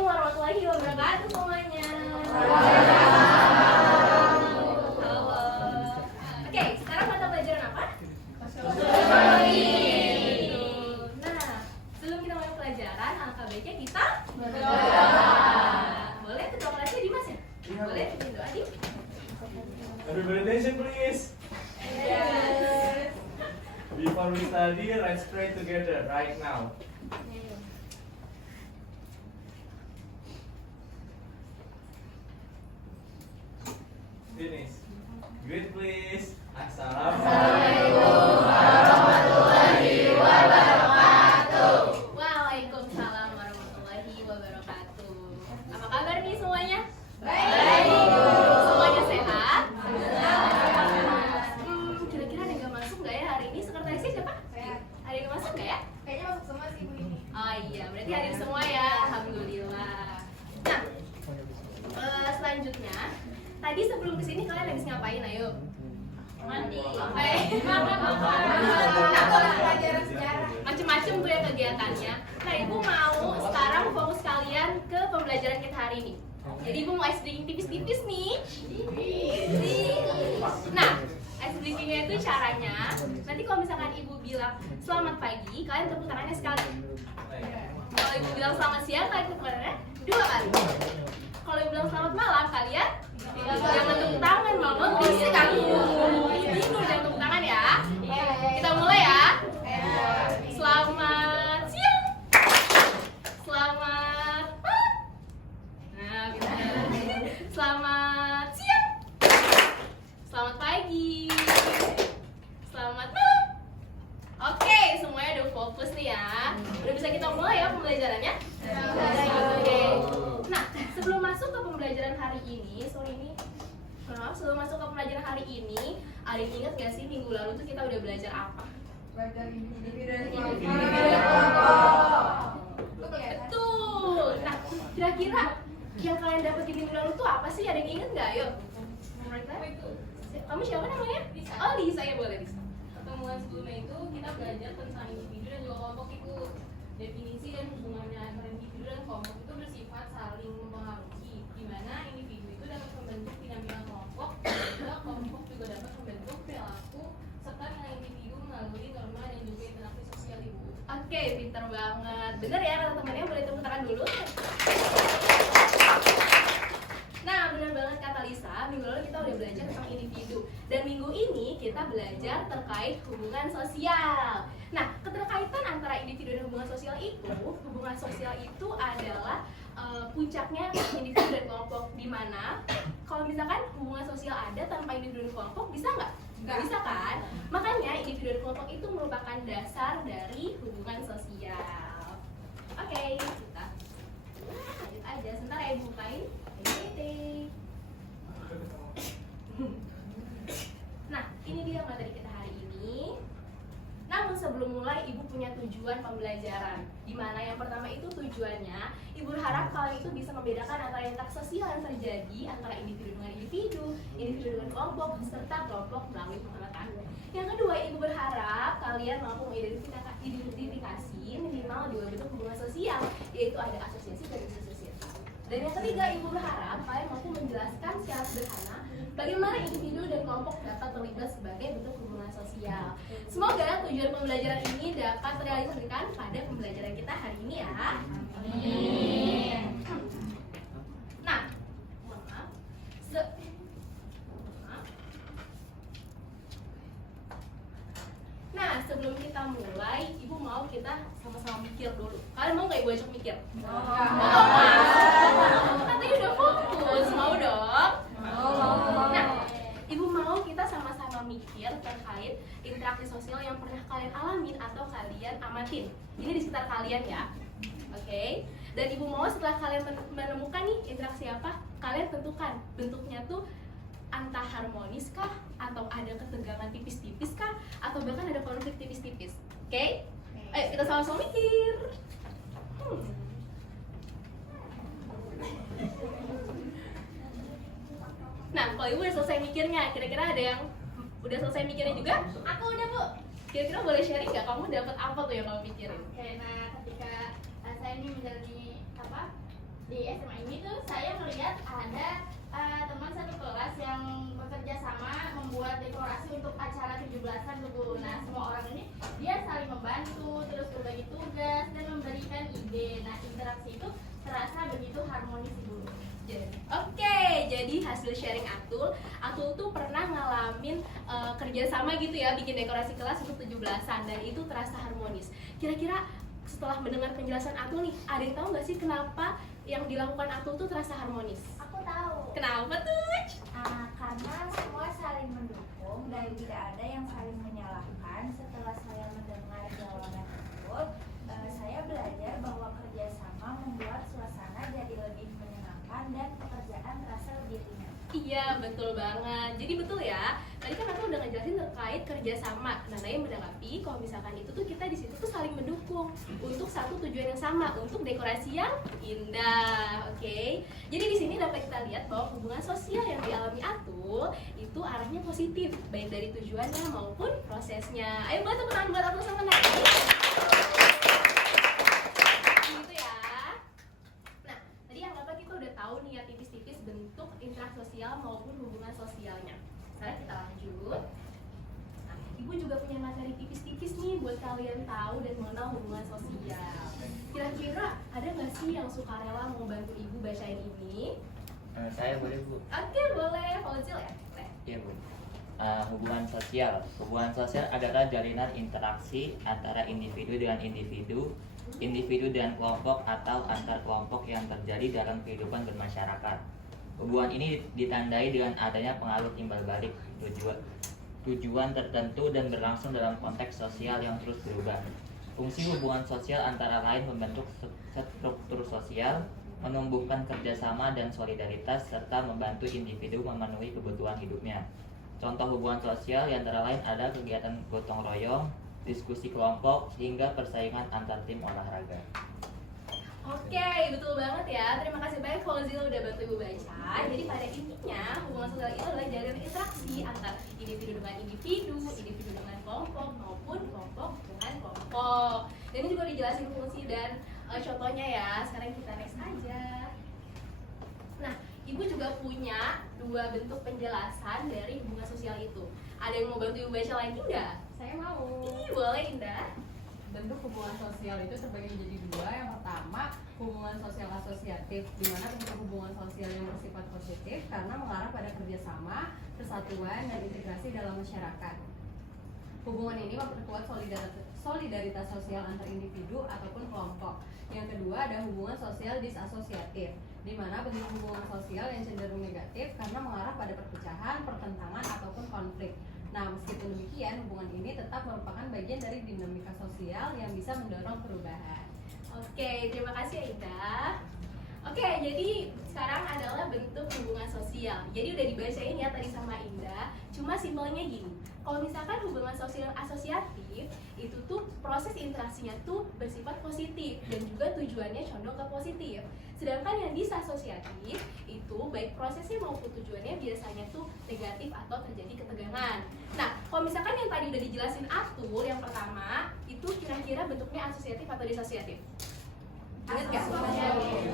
Assalamualaikum warahmatullahi wabarakatuh semuanya. Halo. Oke, sekarang mata pelajaran apa? Sosiologi. Nah, sebelum kita mulai pelajaran, alangkah baiknya kita berdoa. Boleh kedua kelasnya Dimas ya? Boleh bikin doa di? Everybody attention please. Yes. Before we study, let's pray together right now. Finish. Greet please. Assalamualaikum warahmatullahi wabarakatuh. Waalaikumsalam warahmatullahi wabarakatuh. Apa kabar nih semuanya? Baik. Semuanya sehat? Kira-kira ada yang gak masuk gak ya hari ini? Sekretarisnya siapa? Ada yang gak masuk gak ya? Kayaknya masuk semua sih Bu ini. Oh iya, berarti hadir semua ya. Alhamdulillah. Nah, selanjutnya, tadi sebelum kesini kalian habis ngapain? Ayo. Mandi. Pelajaran sejarah. Macem-macem tuh ya kegiatannya. Nah, ibu mau sekarang fokus kalian ke pembelajaran kita hari ini. Jadi ibu mau ice breaking tipis-tipis nih. Nah, ice breakingnya itu caranya, nanti kalau misalkan ibu bilang selamat pagi, kalian tepuk tangannya sekali. Kalau ibu bilang selamat siang, kalian tepuk tangannya 2 kali. Kalau ibu bilang selamat malam, kalian jangan tepuk tangan, mama berisik aku. Tidur, jangan tepuk tangan ya. Kita mulai ya. Selamat siang. Selamat malam. Nah, gitu. Selamat siang. Selamat pagi. Selamat malam. Oke, semuanya udah fokus nih ya. Udah bisa kita mulai ya pembelajarannya? Oke. Nah, sebelum masuk ke pembelajaran hari ini, sebelum masuk ke pembelajaran hari ini, ada yang ingat gak sih minggu lalu tuh kita udah belajar apa? Belajar individu dan kelompok. Betul. Nah, kira-kira yang kalian dapat di minggu lalu tuh apa sih? Ada yang ingat nggak? Ayo. Kamu siapa namanya? Oh, Lisa ya, boleh Lisa. Pertemuan sebelumnya itu kita belajar tentang individu dan juga kelompok itu. Definisi dan hubungannya antara individu dan kelompok itu bersifat saling mempengaruhi, di mana individu itu dapat membentuk dinamika kelompok, dan juga kelompok juga dapat membentuk perilaku serta nilai individu melalui norma dan juga interaksi sosial ibu. Oke, pintar banget. Bener ya kata temannya, boleh tepuk tangan dulu. Nah, benar banget kata Lisa, minggu lalu kita udah belajar tentang individu. Dan minggu ini kita belajar terkait hubungan sosial. Nah, keterkaitan antara individu dan hubungan sosial itu adalah puncaknya individu dan kelompok. Di mana kalau misalkan hubungan sosial ada tanpa individu dan kelompok, bisa nggak? Nggak bisa kan? Makanya individu dan kelompok itu merupakan dasar dari hubungan sosial. Oke, kita lanjut aja. Sebentar ya, ibu bukain. Nah, ini dia materi kita hari ini. Namun sebelum mulai, ibu punya tujuan pembelajaran. Di mana yang pertama itu tujuannya, ibu berharap kalian itu bisa membedakan antara interaksi sosial yang terjadi antara individu dengan individu, individu dengan kelompok, serta kelompok melalui pengamatan. Yang kedua, ibu berharap kalian mampu mengidentifikasi minimal 2 bentuk hubungan sosial, yaitu ada asosiasi dan disosiasi. Dan yang ketiga, ibu berharap kalian mampu menjelaskan secara sederhana bagaimana individu dan kelompok dapat terlibat sebagai bentuk hubungan sosial. Semoga tujuan pembelajaran ini dapat terrealisasikan pada pembelajaran kita hari ini ya. Amin. Nah, sebelum kita mulai, ibu mau kita sama-sama mikir dulu. Kalian mau nggak ibu ajak mikir? Mau. Katanya udah fokus, mau dong? Nah, ibu mau kita sama-sama mikir terkait interaksi sosial yang pernah kalian alamin atau kalian amatin. Ini di sekitar kalian ya, oke? Dan ibu mau setelah kalian menemukan nih interaksi apa, kalian tentukan bentuknya tuh antah harmonis kah, atau ada ketegangan tipis-tipis kah, atau bahkan ada konflik tipis-tipis. Oke? Ayo kita sama-sama mikir. Nah, kalau ibu udah selesai mikirnya, kira-kira ada yang udah selesai mikirnya juga? Aku udah, Bu. Kira-kira boleh sharing nggak? Kamu dapat apa tuh yang kamu pikirin? Karena ketika saya ini menjalani Di SMA ini tuh saya melihat ada teman satu kelas yang bekerja sama membuat dekorasi untuk acara 17-an tuh. Nah, semua orang ini dia saling membantu, terus berbagi tugas dan memberikan ide. Nah, interaksi itu terasa begitu harmonis Ibu. Oke, jadi hasil sharing Atul tuh pernah ngalamin kerjasama gitu ya, bikin dekorasi kelas untuk 17-an dan itu terasa harmonis. Kira-kira setelah mendengar penjelasan Atul nih, ada yang tahu nggak sih kenapa yang dilakukan Atul tuh terasa harmonis? Aku tahu. Kenapa tuh? Karena semua saling mendukung dan tidak ada yang saling menyalahkan. Setelah saya mendengar jawaban tersebut, saya belajar bahwa kerjasama membuat suasana jadi lebih menyenangkan dan pekerjaan terasa lebih ringan. Iya, betul banget. Jadi betul ya. Tadi kan aku udah ngejelasin terkait kerjasama. Nah, Naya menanggapi kalau misalkan itu tuh kita di situ tuh saling mendukung untuk satu tujuan yang sama, untuk dekorasi yang indah. Oke. Jadi di sini dapat kita lihat bahwa hubungan sosial yang dialami Atul itu arahnya positif, baik dari tujuannya maupun prosesnya. Ayo buat tepuk tangan buat Atul sama Naya. Gitu ya. Nah, tadi anggaplah kita udah tahu nih ya tipis-tipis bentuk interaksi sosial maupun hubungan sosialnya. Sekarang kita lanjut. Nah, Ibu juga punya materi tipis-tipis nih buat kalian tahu dan mengenal hubungan sosial. Kira-kira ada nggak sih yang sukarela mau bantu Ibu bacain ini? Saya boleh Bu? Oke, boleh. Fauzil ya? Boleh. Iya Bu. Hubungan sosial. Hubungan sosial adalah jalinan interaksi antara individu dengan individu, individu dengan kelompok atau antar kelompok yang terjadi dalam kehidupan bermasyarakat. Hubungan ini ditandai dengan adanya pengaruh timbal balik tujuan tertentu dan berlangsung dalam konteks sosial yang terus berubah. Fungsi hubungan sosial antara lain membentuk struktur sosial, menumbuhkan kerjasama dan solidaritas, serta membantu individu memenuhi kebutuhan hidupnya. Contoh hubungan sosial yang antara lain ada kegiatan gotong royong, diskusi kelompok, hingga persaingan antar tim olahraga. Oke, betul banget ya. Terima kasih banyak Fauzil udah bantu Ibu baca. Jadi pada intinya hubungan sosial itu adalah jaringan interaksi antar individu dengan individu, individu dengan kelompok maupun kelompok dengan kelompok. Dan ini juga dijelasin fungsi dan contohnya ya. Sekarang kita next aja. Nah, Ibu juga punya dua bentuk penjelasan dari hubungan sosial itu. Ada yang mau bantu Ibu baca lagi nggak? Saya mau. Ih, boleh Indah. Bentuk hubungan sosial itu terbagi menjadi dua. Yang pertama, hubungan sosial asosiatif, di mana bentuk hubungan sosial yang bersifat positif karena mengarah pada kerjasama, persatuan, dan integrasi dalam masyarakat. Hubungan ini memperkuat solidaritas sosial antar individu ataupun kelompok. Yang kedua ada hubungan sosial disasosiatif, di mana bentuk hubungan sosial yang cenderung negatif karena mengarah pada perpecahan, pertentangan, ataupun konflik. Nah, meskipun demikian, hubungan ini tetap merupakan bagian dari dinamika sosial yang bisa mendorong perubahan. Oke, terima kasih ya Indah. Oke, jadi sekarang adalah bentuk hubungan sosial. Jadi udah dibacain ya tadi sama Indah. Cuma simpelnya gini, kalau misalkan hubungan sosial asosiatif itu tuh proses interaksinya tuh bersifat positif dan juga tujuannya condong ke positif. Sedangkan yang disasosiatif itu baik prosesnya maupun tujuannya biasanya tuh negatif atau terjadi ketegangan. Nah, kalau misalkan yang tadi udah dijelasin Atul yang pertama itu kira-kira bentuknya asosiatif atau disasosiatif? Ingat nggak?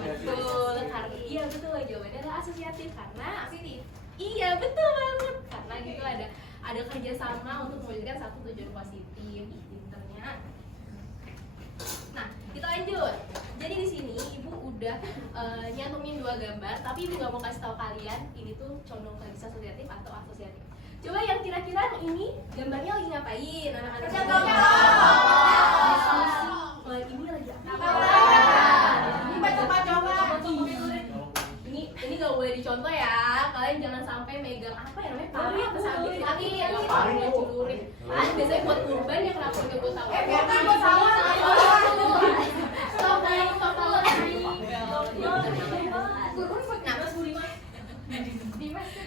Betul, karena iya betul jawabannya adalah asosiatif karena positif. Iya betul banget karena gitu ada kerjasama untuk mewujudkan satu tujuan positif. Ih, pinternya. Nah, kita lanjut. Jadi di sini ibu udah nyantumin dua gambar, tapi ibu nggak mau kasih tahu kalian ini tuh condong ke disasosiatif atau asosiatif. Coba yang kira-kira ini gambarnya lagi ngapain anak-anak? Diskusi. Ini lagi apa? Ini baca-baca. Ini nggak boleh dicontoh ya. Kalian jangan sampai megang apa ya namanya palu ya kesambil di kaki yang kita celurin. Kan biasanya buat kurban ya kenapa nggak buat tahu? Bukan buat sawah. Stop dulu.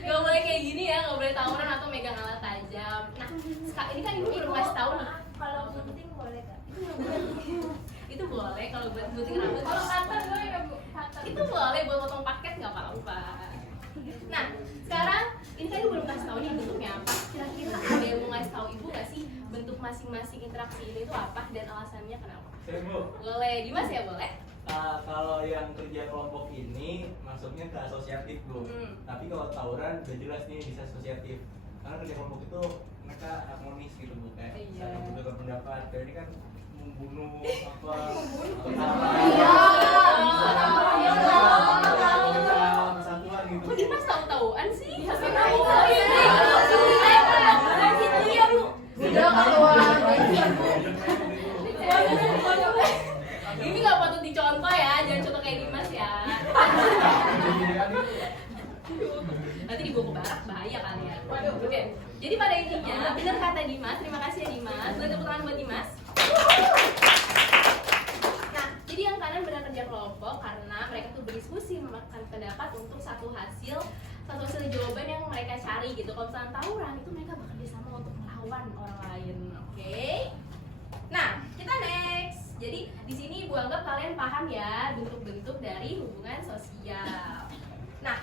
Gak boleh kayak gini ya, gak boleh tawuran atau megang alat tajam. Nah, ini kan ibu belum kasih tahu nih. Kalau gunting boleh gak? Itu boleh kalau buat gunting rambut. Kalau kantor boleh nggak Bu? Kantor. Itu boleh buat potong paket nggak apa-apa. Nah, sekarang ini kan ibu belum kasih tahu nih bentuknya apa. Kira-kira ada yang mau ngasih tahu ibu nggak sih bentuk masing-masing interaksi ini itu apa dan alasannya kenapa? Saya Bu. Boleh, Dimas ya boleh? Kalau yang kerja kelompok ini masuknya ke asosiatif, Bu. Tapi kalau tawuran udah jelas nih bisa asosiatif. Karena kerja kelompok itu mereka harmonis gitu, Bu, kayak saling bertukar pendapat. Kayak ini kan membunuh apa? Persatuan gitu. Kok Dimas tahu-tahuan sih? Ini nggak patut dicontoh ya, jangan contoh kayak Dimas ya. Nanti dibawa ke barak bahaya kalian. Oke. Jadi pada intinya benar kata Dimas. Terima kasih ya Dimas. Boleh tepuk tangan buat Dimas. Nah, jadi yang kalian benar kerja kelompok karena mereka tuh berdiskusi memakan pendapat untuk satu hasil jawaban yang mereka cari gitu. Kalau misalnya tawuran itu mereka bekerja sama untuk melawan orang lain. Oke. Nah, kita next. Jadi di sini Ibu anggap kalian paham ya bentuk-bentuk dari hubungan sosial. Nah,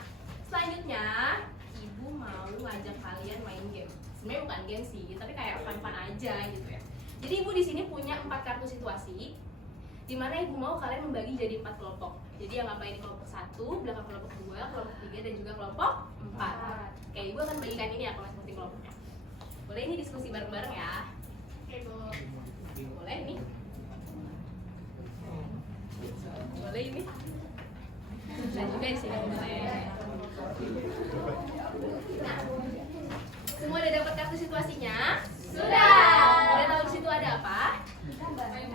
selanjutnya Ibu mau ngajak kalian main game. Sebenarnya bukan game sih, tapi kayak fun-fun aja gitu ya. Jadi Ibu di sini punya 4 kartu situasi, di mana Ibu mau kalian membagi jadi 4 kelompok. Jadi yang ngapain di kelompok 1, belakang kelompok 2, kelompok 3, dan juga kelompok 4. Oke, Ibu akan bagikan ini ya ke masing-masing kelompoknya. Boleh ini diskusi bareng-bareng ya? Oke, Bu. Boleh nih. Boleh ini. Dan juga di sini boleh. Nah, semua udah dapat kartu situasinya? Sudah. Udah tahu di situ ada apa? Betul banget.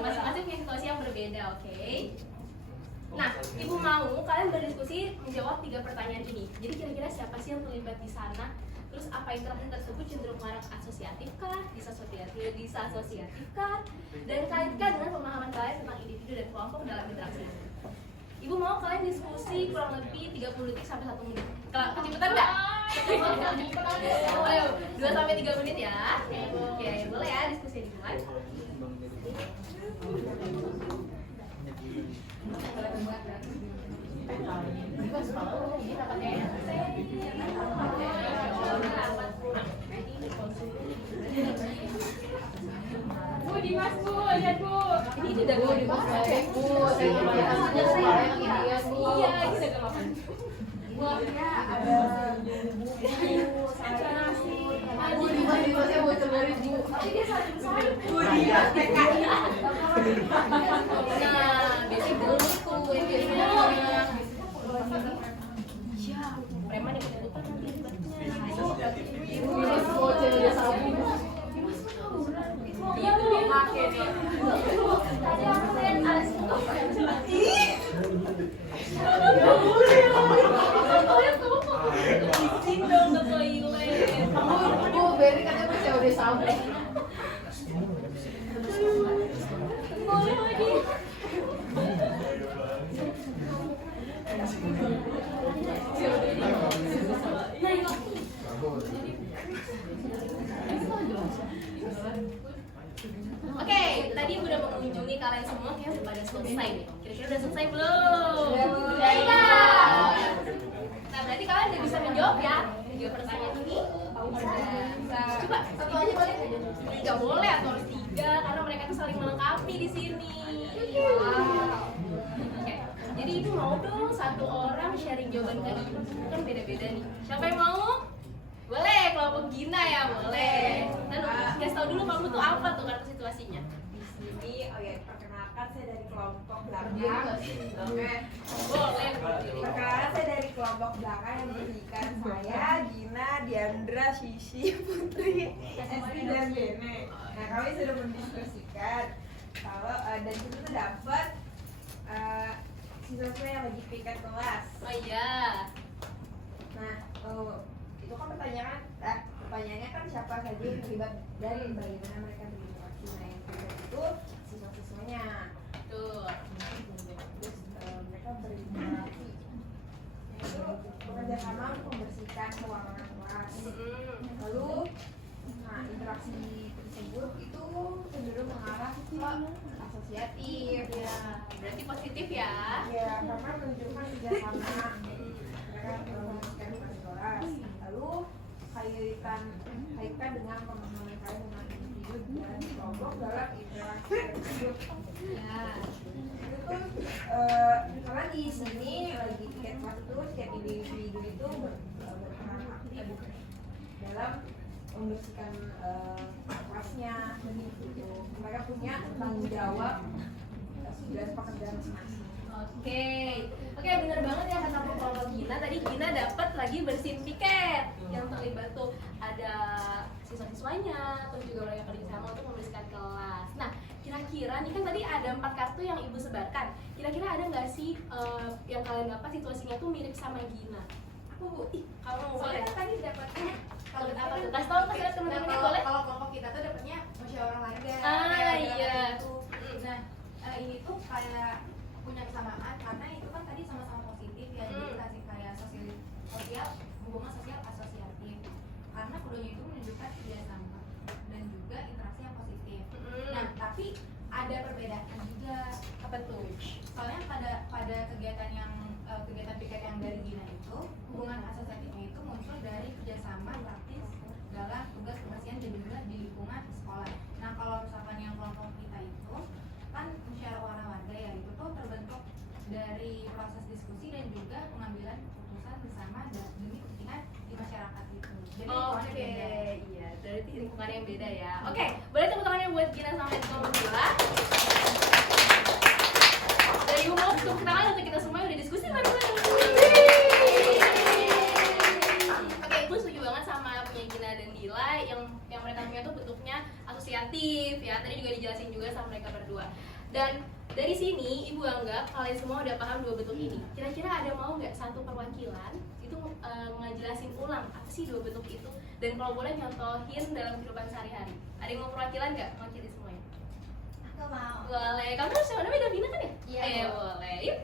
Masing-masing punya situasi yang berbeda, oke? Nah, Ibu mau kalian berdiskusi menjawab 3 pertanyaan ini. Jadi kira-kira siapa sih yang terlibat di sana? Terus apa interaksi tersebut cenderung mengarah ke asosiatif kah? Disasosiatif kah? Dan kaitkan dengan pemahaman kalian tentang individu dan kelompok dalam interaksi. Ibu mau kalian diskusi kurang lebih 30 detik sampai 1 menit. Kecepatan nggak? Ayo, 2 sampai 3 menit ya. Oke, boleh ya diskusi dimulai. Bu, Dimas Bu, lihat Bu. Ini udah gue Bu, saya Iya, kita gak makan. buahnya ada bumbu, sayur nasi. Bu, Dimasnya buat cemburin Bu. Tapi dia saling saling. Bu, Dimas TKI. Nah, biasanya bonus tuh yang biasanya. Iya, preman yang ketutupan nanti hebatnya. Dimas bocil dia sabu. Iya, Bu, dia pakai nih. Tadi aku lihat ada Izin dong ke toilet. Bu, Beri katanya bocil dia sabu. Boleh lagi. Oke, tadi udah mengunjungi kalian semua, kayak udah pada selesai nih. Kira-kira udah selesai belum? Udah. Nah, berarti kalian udah bisa menjawab ya 3 pertanyaan ini? Coba satu aja boleh? Nggak boleh atau harus 3 karena mereka tuh saling melengkapi di sini. Wow. Oke, jadi Ibu mau dong 1 orang sharing jawaban ke Ibu, kan beda-beda nih. Siapa yang mau? Boleh, kelompok Gina ya boleh. Dan kasih tau dulu kamu tuh apa tuh kartu situasinya. Di sini, oh ya, perkenalkan saya dari kelompok belakang. Oke. Boleh. Perkenalkan saya dari kelompok belakang yang berikan saya, Gina, Diandra, Sisi, Putri, Esti, dan Bene. Nah, kami sudah mendiskusikan kalau dan kita tuh dapat siswa yang lagi piket kelas. Oh iya. Nah, itu kan pertanyaannya kan siapa saja yang terlibat dari bagaimana mereka berinteraksi. Nah, yang terlibat itu siswa-siswanya. Tuh. Terus mereka berinteraksi. Itu bekerja sama untuk membersihkan ruangan kelas. Lalu, nah interaksi tersebut itu cenderung mengarah ke asosiatif. Ya, berarti positif ya. Ya, karena menunjukkan kerjasama. Mereka membersihkan ruangan kelas. Lalu kaitkan dengan pemahaman kalian tentang individu wujud dan kelompok dalam interaksi tersebut. Ya. Itu tuh karena di sini lagi tiket kelas itu setiap individu itu berperan aktif dalam membersihkan kelasnya begitu. Mereka punya tanggung jawab dan pekerjaan masing-masing. Oke, benar banget ya kata Bapak Gina. Tadi Gina dapat lagi bersihin piket yang terlibat tuh ada siswa-siswanya, terus juga mereka kerja sama untuk membersihkan kelas. Nah, kira-kira nih kan tadi ada 4 kartu yang Ibu sebarkan. Kira-kira ada nggak sih yang kalian dapat situasinya tuh mirip sama Gina? Aku, kamu boleh Tadi dapatnya kalau apa tuh? Kasih tau ke teman-teman boleh? Kalau kelompok kita tuh dapatnya musyawarah warga. Iya. Nah, ini tuh kayak punya kesamaan karena itu kan tadi sama-sama positif ya, jadi dikasih kayak sosial, hubungan sosial asosiatif karena keduanya itu menunjukkan kerjasama dan juga interaksi yang positif. Nah, tapi ada perbedaan juga. Apa tuh? Soalnya pada kegiatan kegiatan piket yang dari Gina itu, hubungan asosiatifnya itu muncul dari kerjasama praktis dalam tugas kebersihan dan juga di lingkungan sekolah. Nah, kalau misalkan yang kelompok kita itu kan musyawarah warga ya, itu tuh terbentuk dari proses diskusi dan juga pengambilan keputusan bersama demi kepentingan di masyarakat itu. Jadi lingkungannya beda. Iya, berarti lingkungannya yang beda ya. Oke, boleh tepuk tangannya buat Gina sama Eko berdua. Dari umum tepuk tangan untuk kita semua yang udah diskusi bareng-bareng. Oke, Ibu setuju banget sama punya Gina dan Dila yang mereka punya tuh bentuknya asosiatif ya. Tadi juga dijelasin juga sama mereka berdua. Dan dari sini Ibu anggap kalian semua udah paham 2 bentuk ini. Kira-kira ada mau nggak satu perwakilan itu ngejelasin ulang apa sih 2 bentuk itu? Dan kalau boleh nyontohin dalam kehidupan sehari-hari. Ada yang mau perwakilan nggak? Mewakili semuanya? Aku mau. Boleh. Kamu tuh siapa namanya? Davina kan ya? Iya, boleh. Yuk.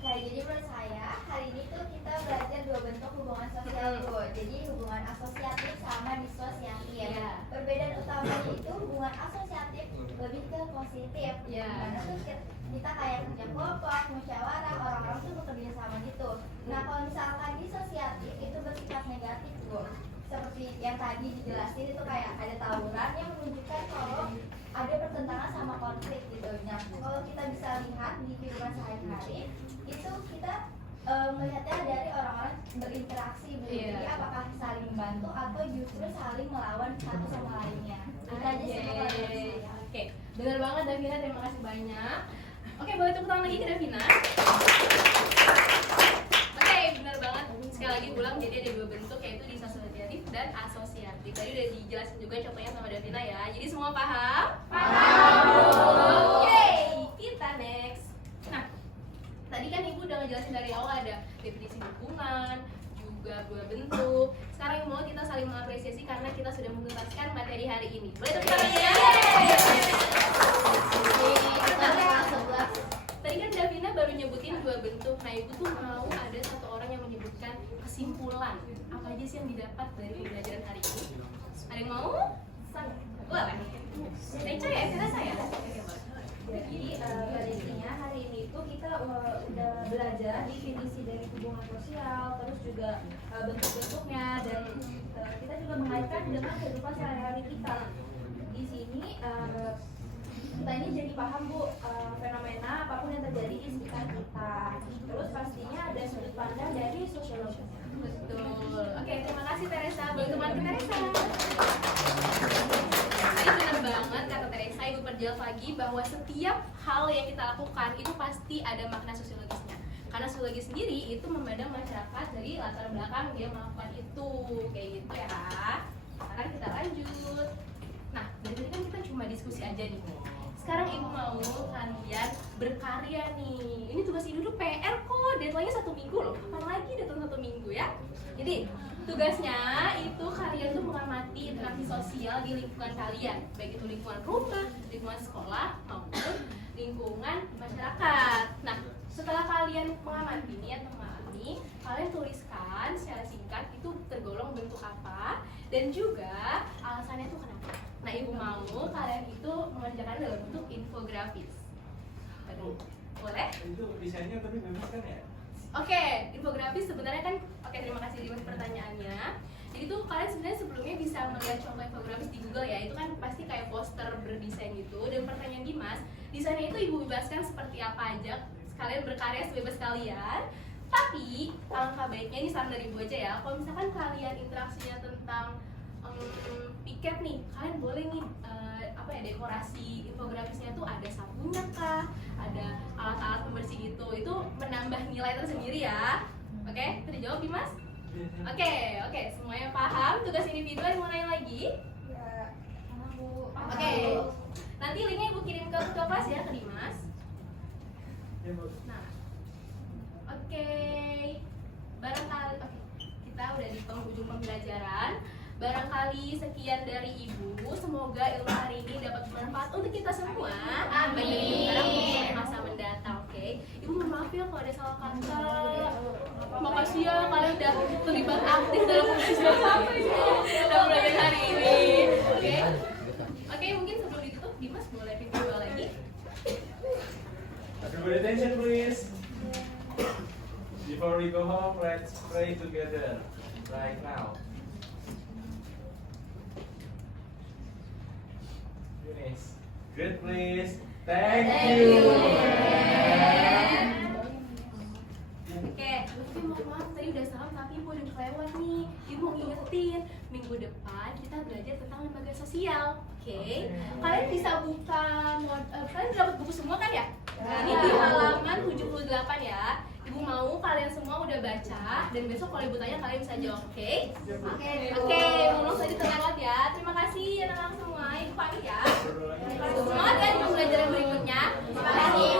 Oke, jadi menurut saya hari ini tuh kita belajar 2 bentuk hubungan sosial tuh. Jadi hubungan asosiatif sama disosiatif. Iya. Perbedaan utamanya itu hubungan asosiatif lebih ke positif. Iya. Karena tuh kita kayak kerja kelompok, musyawarah, orang-orang tuh bekerja sama gitu. Nah, kalau misalkan disosiatif itu bersifat negatif tuh. Seperti yang tadi dijelasin itu kayak ada tawuran yang menunjukkan kalau ada pertentangan sama konflik gitu. Nah, kalau kita bisa lihat di kehidupan sehari-hari itu kita melihatnya dari orang-orang berinteraksi begitu. Jadi apakah saling membantu atau justru saling melawan satu sama lainnya. Itu aja sih kalau dari saya. Oke, benar banget Davina, terima kasih banyak. Oke, boleh tepuk tangan lagi ke Davina. Oke, benar banget. Sekali lagi ulang, jadi ada 2 bentuk yaitu disosiatif dan asosiatif. Tadi udah dijelasin juga contohnya sama Davina ya. Jadi semua paham? Paham. Oke, kita next. Nah, tadi kan Ibu udah ngejelasin dari awal ada definisi hubungan, juga 2 bentuk. Sekarang mau kita saling mengapresiasi karena kita sudah menuntaskan materi hari ini. Boleh tepuk tangannya? Tadi kan Davina baru nyebutin 2 bentuk. Nah, Ibu tuh mau ada satu orang yang menyebutkan kesimpulan apa aja sih yang didapat dari pembelajaran hari ini. Ada yang mau? Boleh. Neca ya, saya rasa ya. Jadi pada intinya hari ini tuh kita udah belajar definisi dari hubungan sosial, terus juga bentuk-bentuknya, dan kita juga mengaitkan dengan kehidupan sehari-hari kita. Di sini kita ini jadi paham Bu fenomena apapun yang terjadi di sekitar kita. Terus pastinya ada sudut pandang dari sosiologi. Betul. Oke, terima kasih Teresa. Boleh teman ke Teresa. Tadi benar banget kata Teresa, Ibu perjelas lagi bahwa setiap hal yang kita lakukan itu pasti ada makna sosiologisnya. Karena sosiologi sendiri itu memandang masyarakat dari latar belakang dia melakukan itu. Kayak gitu ya. Sekarang kita lanjut. Nah, dari tadi kan kita cuma diskusi aja nih. Sekarang Ibu mau kalian berkarya nih. Ini tugas Ibu tuh PR kok, deadline-nya 1 minggu loh. Kapan lagi datang 1 minggu ya? Jadi tugasnya itu kalian tuh mengamati interaksi sosial di lingkungan kalian, baik itu lingkungan rumah, lingkungan sekolah, maupun lingkungan masyarakat. Nah, setelah kalian mengamati nih atau memahami, kalian tuliskan secara singkat itu tergolong bentuk apa dan juga alasannya tuh kenapa. Nah, Ibu mau kalian itu mengerjakan dalam bentuk infografis. Boleh? Itu desainnya tapi bebas kan ya? Oke, infografis sebenarnya kan, terima kasih Dimas pertanyaannya. Jadi tuh kalian sebenarnya sebelumnya bisa melihat contoh infografis di Google ya. Itu kan pasti kayak poster berdesain gitu. Dan pertanyaan Dimas, di sana itu ibu bebaskan seperti apa aja. Kalian berkarya sebebas kalian. Tapi alangkah baiknya, ini saran dari ibu aja ya. Kalau misalkan kalian interaksinya tentang piket nih, kalian boleh nih dekorasi infografisnya tuh ada sabunnya kah, ada alat-alat pembersih gitu. Itu menambah nilai tersendiri ya. Oke, tadi jawab Dimas? Oke, semuanya paham tugas individu. Yang mau nanya lagi? Ya, Oke, nanti linknya ibu kirim ke ketua kelas ya, ke Dimas. Nah, oke, barangkali kita udah di penghujung pembelajaran. Barangkali sekian dari ibu. Semoga ilmu hari ini dapat bermanfaat untuk kita semua. Amin. Untuk masa mendatang, oke? Ibu mohon maaf ya kalau ada salah kata. Makasih ya kalian udah terlibat aktif dalam pembelajaran hari ini. Oke, mungkin sebelum ditutup, Dimas boleh pimpin doa lagi. Everybody attention please. Before we go home, let's pray together right now. Eunice, great please. Thank you. Oke, tapi mohon maaf tadi udah salam tapi ibu udah kelewat nih. Ibu mau ngingetin, minggu depan kita belajar tentang lembaga sosial. Oke, kalian bisa buka, kalian dapat buku semua kan ya? Ini di halaman 78 ya. Ibu mau kalian semua udah baca dan besok kalau ibu tanya kalian bisa jawab, oke? Oke, mulus tadi terlewat ya. Terima kasih anak-anak semua. Ibu pamit ya. Semangat ya di pembelajaran berikutnya. Terima kasih.